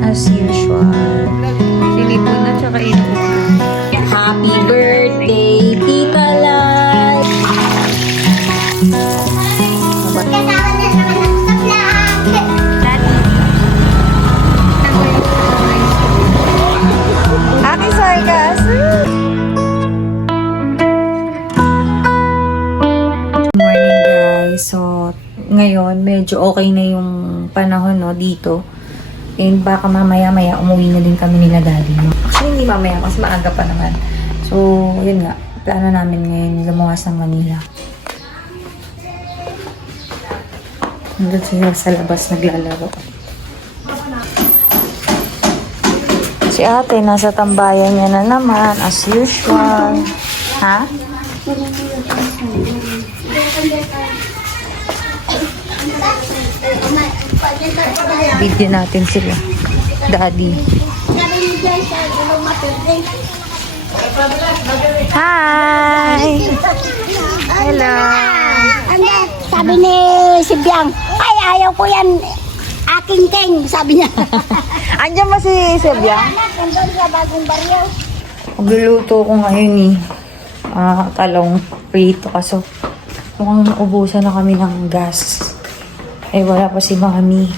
As usual. Sinipon na tsaka inuulan. Happy birthday, Tita Lai! Kasama na naman ako sa vlog. Aki Sargas! Good morning guys. So, ngayon medyo okay na yung panahon no, dito. And baka mamaya-maya umuwi na din kami nila daddy. No? Actually, hindi mamaya kasi maaga pa naman. So, yun nga. Plano namin ngayon lumuwas ng Manila. Nandun sila sa labas naglalaro. Si ate nasa tambayan niya na naman as usual. Ha? Video natin sila. Daddy. Hi! Hello! Sabi ni si Biang, ay ayaw ko yan, aking king, sabi niya. Andiyan ba si Sebyang? Nandun sa bagong baryo. Magluluto ko ngayon eh. Talong prito kaso mukhang naubusan na kami ng gas. Eh wala pa si Mami.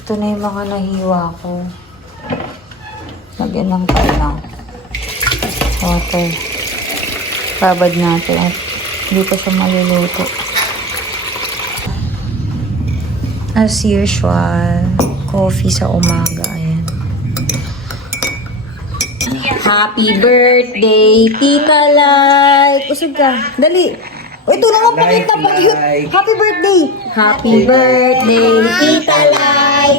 Ito na yung mga nahiwa ko. Lagyan ng talang. Water. Babad natin at hindi pa siya maluluto. As usual, coffee sa umaga. Ayan. Happy birthday, Tita Lai! Usog ka. Dali. O, ito naman pakita pa yun. Happy birthday! Happy birthday, Tita Lai!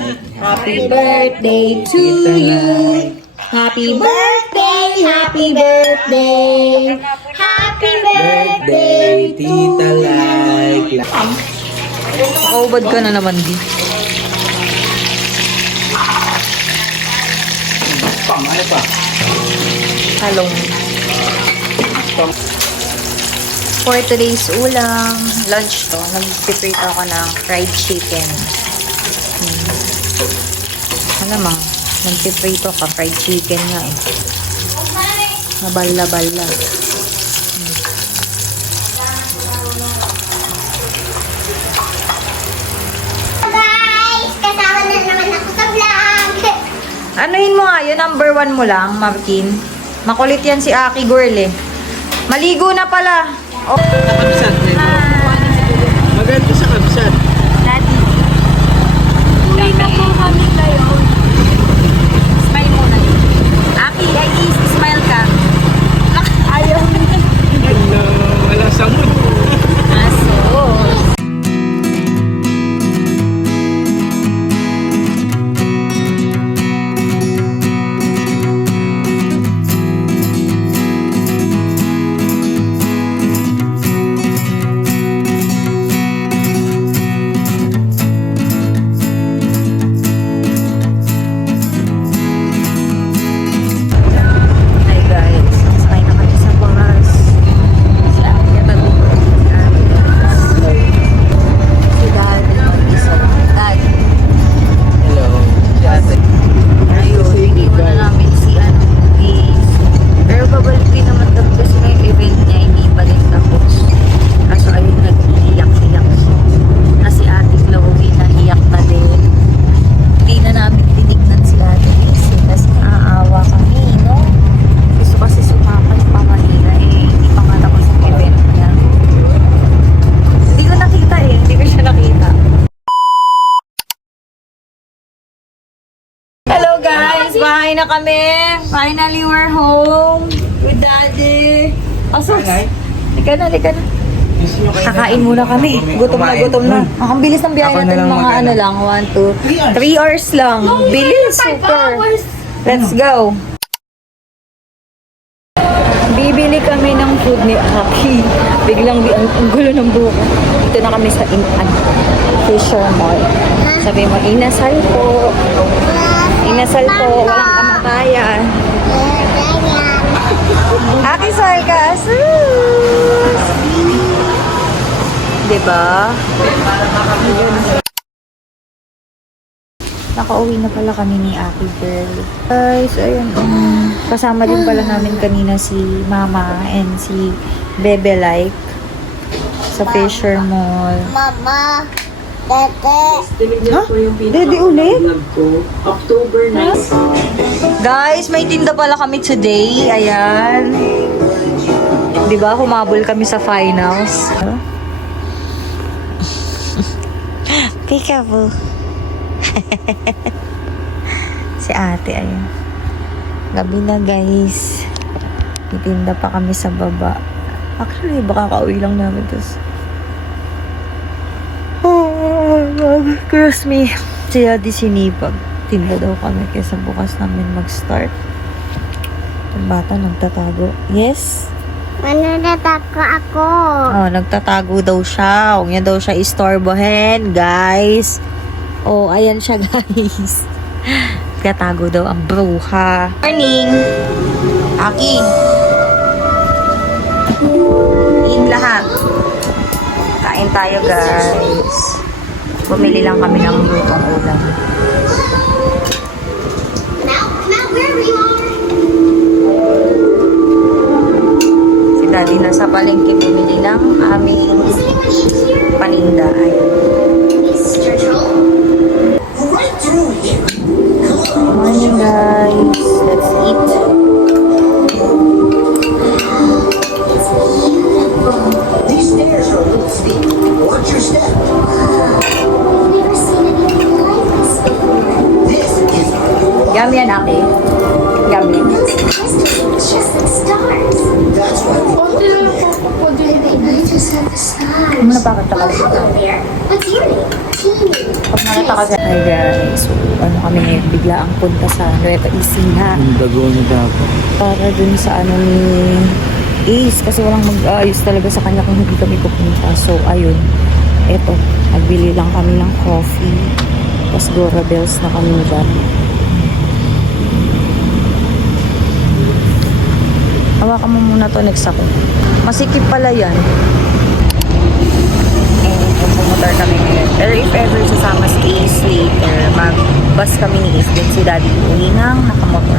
Happy birthday to you! Happy birthday! Happy birthday! Happy birthday, Tita Lai. Nakaubad ka na naman, di. Ano pa? Talong. For today's ulam, lunch to, nag-prepare ako ng fried chicken. Alam mo, nag-prepare ka, fried chicken nga eh. Nabala-bala. Guys, kasama na naman ako sa vlog. Anuhin mo nga, yun number 1 mo lang, Martin. Makulit yan si Aki Girl eh. Maligo na pala. Oh. Kabsat. Maganda sa kabsat. Uwi na po kami kayo. Smile muna. Aki, ay smile ka. Ayaw. Hello. Wala samod. Asos. Hi guys, sakay na kami sa bus. Si Aki katabi ko. Si Daddy mag-isa. Daddy. Hello. Ayun, hindi mo na namin si is. Pero babalik din naman kami kasi na yung event niya hindi pa rin tapos. Kaso ayun, nag-iyak-iyak siya. Na si Ate Chloe nahiyak na din. Hindi na namin tinignan si Ate Lizzie kasi naaawa kami, no? Gusto kasi sumakay pa Manila eh. Hindi pa nga tapos yung event niya. Hindi ko nakita eh. Hindi ko siya nakita. Hello guys! Bahay na kami! Finally, we're home with Daddy. Asos! Lika na, lika na. Kakain muna kami. Gutom na, gutom na. Ang bilis ng biyahe Ako na natin, lang mga mag-ano. ano lang, 1, 2, 3 hours lang. Bilis, super. Let's go. Bibili kami ng food ni Aki. Biglang ang gulo ng buko. Dito na kami sa Fisher Mall. Sabi mo, inasal po. Inasal po, walang kamatayan. Aki Sargas! Diba? Nakauwi na pala kami ni Aki Girl. Guys, ayun. Kasama din pala namin kanina si Mama and si Bebe Like sa Fisher Mall. Mama, tete. Ha? Dede ulit? October 9. Guys, may tinda pala kami today. Ayan. Di ba? Humabol kami sa finals. Peekaboo. Si ate, ayun. Gabi na, guys. Titinda pa kami sa baba. Actually, baka kauwi lang namin. Tapos, oh my God. Curse me. Si Daddy sinipag. Tinda daw kami kaysa bukas namin mag-start. Yung bata nagtatago. Yes? Manunatako ako. Oh, nagtatago daw siya. Huwag niya daw siya istorbohin, guys. Oh, ayan siya, guys. Nagtatago daw ang bruha. Morning! Aki! Eat lahat. Kain tayo, guys. Bumili lang kami ng lutong ulam. Now where we are. Si Daddy nasa palengke bumili ng aming paninda. Morning, guys. Let's eat. These stairs are a little steep. Watch your step. Never seen anything like this before. This is Yummy yan, Aki. Yummy. It's just like stars. that's why we I just have the sky. Ano napakita ka? Hello there. What's your name? Teeny. Pag nakita ka sa... Hi, guys. So, ano kami ngayon, bigla ang punta sa Nueva Ecija. Ang dago na dapat. Para dun sa ano ni Ace. Kasi walang mag-aayos talaga sa kanya kung hindi kami pupunta. So, ayun. Eto, nagbili lang kami ng coffee. Tapos Gora Bells na kami dyan. Hawakan mo muna to, next ako. Masikip pala yan. And pumotor kami ngayon. Pero if ever sasama si Ace later, mag-bus kami ni Ace. Then si Daddy uwi ng nakamotor.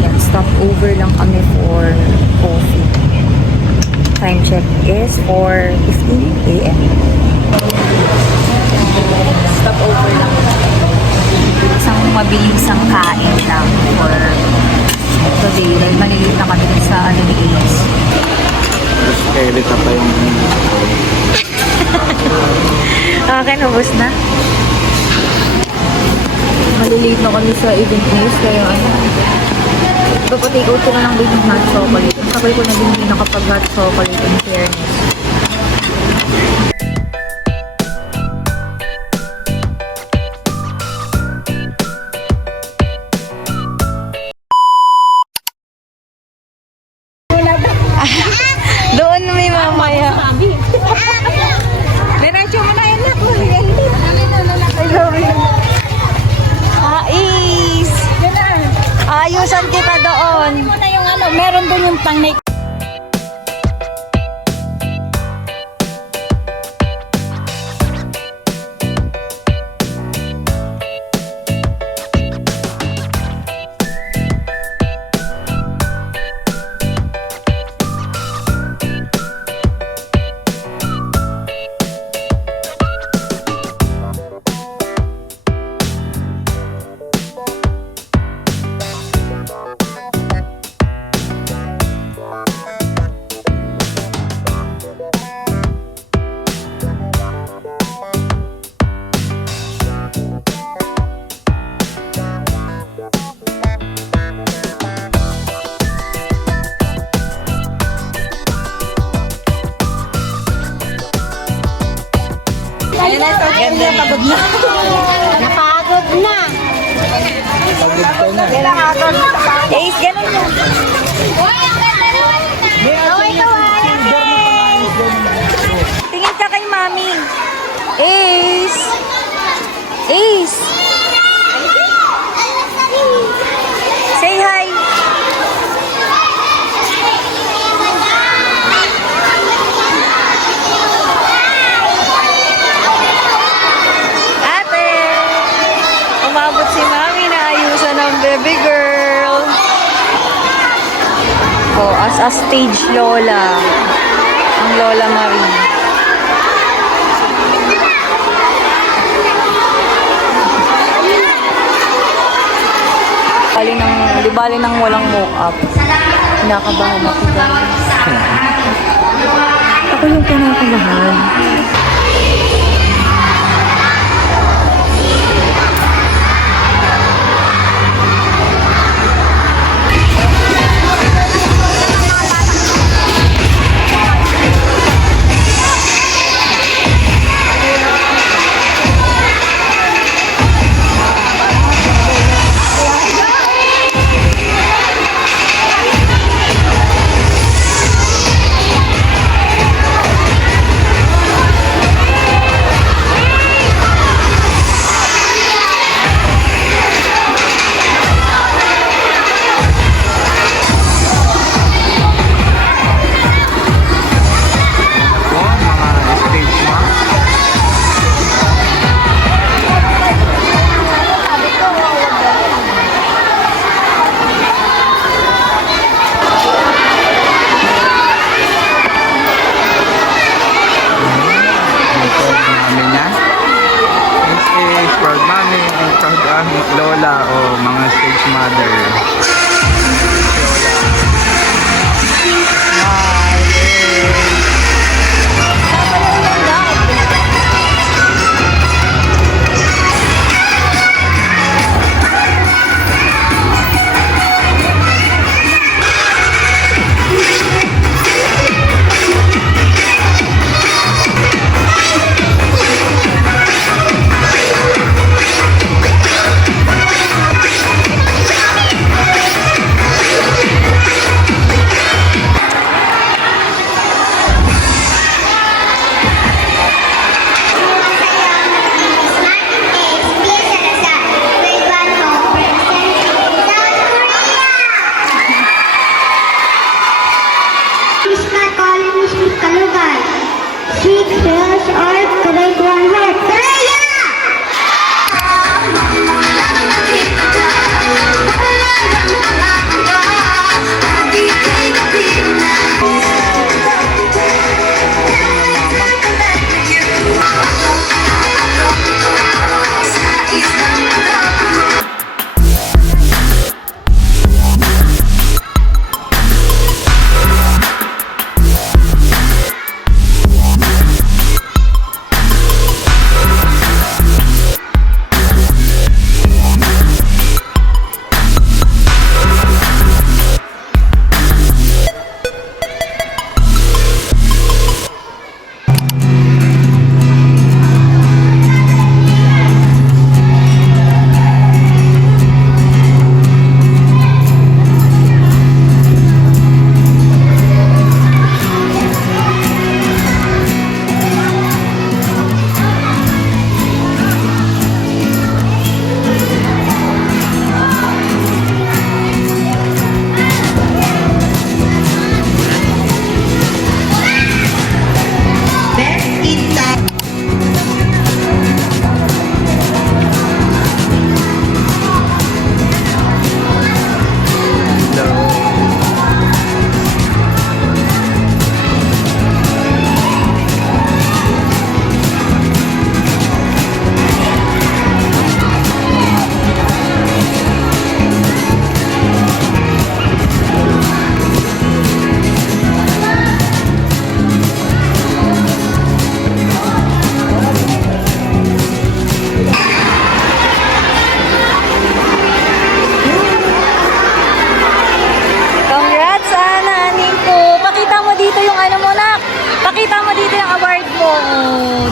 Yan, stop over lang kami for coffee. Time check is 4:15 a.m. Stop over lang. Isang mabilisang kain lang for today. Dahil maliliit na kami dun sa ano ni Ace. Mas kailita pa yung... Okay, nabos na. Maliliit na kami sa event news. Kaya ano, papatake out ko na lang din yung hot chocolate. Ang sabay ko na din yung nakapag hot chocolate in fairness. Doon may mamaya. Diretso mo na yan na. I love you. Ais! Ayusan kita doon. Muna yung ano, meron doon yung pang make. Ganda, pagod na. Napagod na. Ace, ganun mo. Tingin ka kay Mami. Ace! Ace! Say hi! Ate! Umabot baby girl. Oh, as a stage lola. Ang Lola Marie. Bali nang walang mock-up. Kinakabahan ako, guys. Ako yung kinakabahan. Lola o mga stage mother.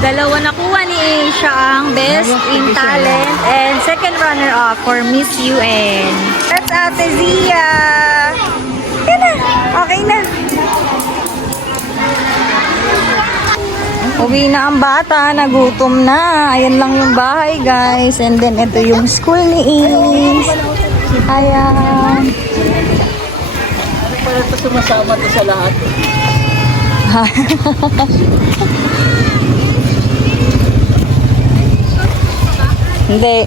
Dalawa nakuha ni Asia ang Best in Talent and second runner-up for Miss UN. That's Ate Zia. Yan na. Okay na. Uwi na ang bata. Nagutom na. Ayan lang yung bahay, guys. And then, ito yung school ni Ace. Ayan. Para ito sumasama to sa lahat. Hindi.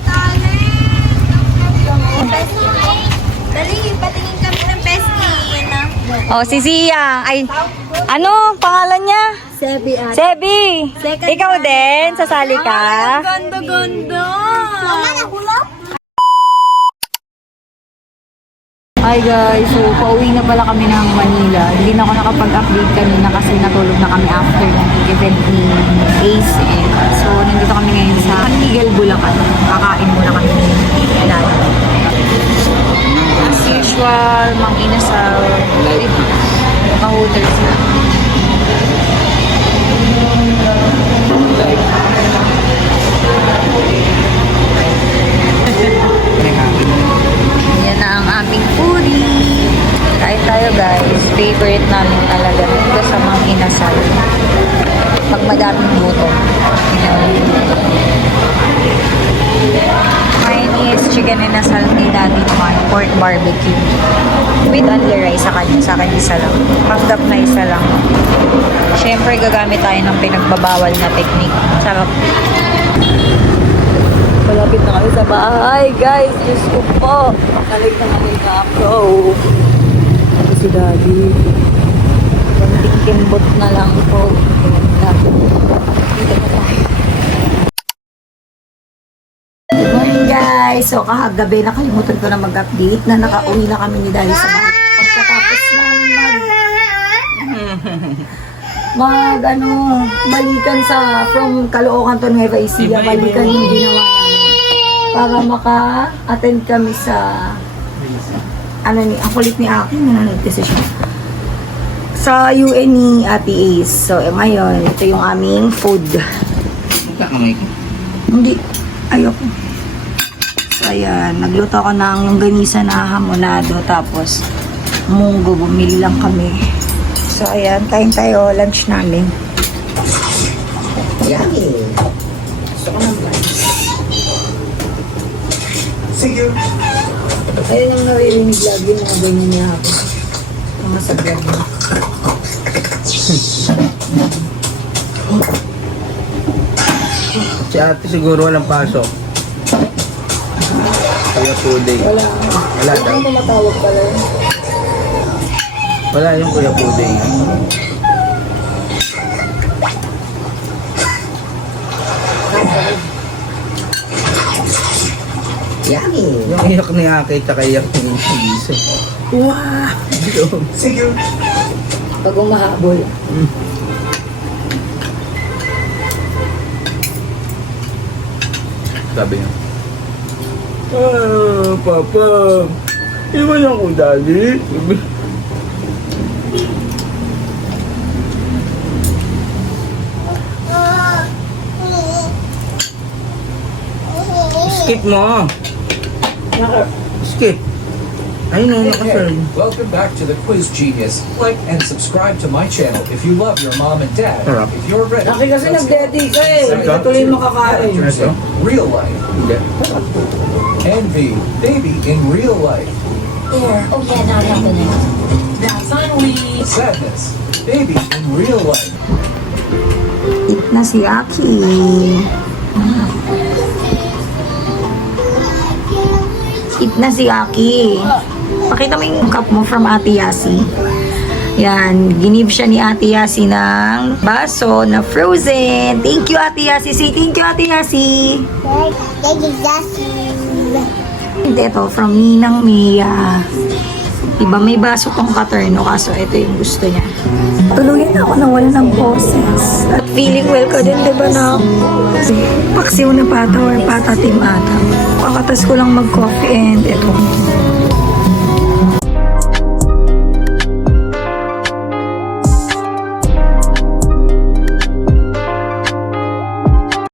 Oh, si Sia. Ay, ano? Pangalan niya? Sebi at Sebi. Ikaw din? Sasali ka? ganda. Mama, nagulap. Hi guys, so pauwi na pala kami ng Manila. Hindi na ako nakapag-update kanina kasi natulog na kami after ng event ni Ace. So nandito kami ngayon sa San Miguel, Bulacan. Kakain muna kami ni Dad. As usual, Mang Inasal. Naka-hotel sila. Yan na ang aming foodie. Kain tayo guys. Favorite namin talaga dito sa Mang Inasal. Pag madaming buto. Mine is chicken inasal ni Daddy naman. Pork barbecue. With only rice sa kanya. Sa akin isa lang. Panggap na isa lang. Siyempre gagamit tayo ng pinagbabawal na technique. Sarap. Malapit na kami sa bahay, guys. Diyos ko po. Kalig na kami na ako. Ito si Daddy. Konting kimbot na lang po. Dito na tayo. Good morning guys. So kahagabi nakalimutan ko na mag-update na nakauwi na kami ni Daddy sa bahay. Pagkatapos namin balikan sa from Caloocan to Nueva Ecija, balikan yung ginawa namin para maka-attend kami sa ang kulit ni Aki, nanonood kasi siya sa UN ni Ate Ace. So ngayon, ito yung aming food. Hindi, ayoko. So ayan, nagluto ako ng yung ganisa na hamonado, tapos munggo, bumili lang kami. So ayan, kain tayo, lunch namin. Yummy. Gusto ko ng rice. Sige. Ayun yung naririnig lagi yung mga ganyan niya ako. Mga sa vlog niya. Si ate siguro walang pasok. Kaya puday. Wala. Wala daw. Ano matawag pala yun? Wala yung kuya puday. Yummy. Yung iyak ni ate tsaka iyak ni Iso. Wow! Sige. Pag umahabol. Sabi niya. Papa. Iwan ako, Daddy. Skip mo. Skip. Ayun o, nakaserve. Welcome back to the Quiz Genius. Like and subscribe to my channel if you love your mom and dad. Sarap. If you're ready, Laki kasi let's nag-daddy ka eh. Hindi ka tuloy makakain. characters in real life. Hindi. Envy, baby in real life. Sadness, baby in real life. Eat na si Aki. Eat na si Aki. Pakita mo yung cup mo from Ate Yasi. Yan, ginib siya ni Ate Yasi ng baso na frozen. Thank you, Ate Yasi. Say thank you, Ate Yasi. Ito, from Ninang Mia. Diba may baso tong katerno, kaso ito yung gusto niya. Tuluyan na ako na wala ng boses. At feeling well ka din, diba na? Paksiw na pata or patatim ata. Kakatas ko lang mag-coffee and ito.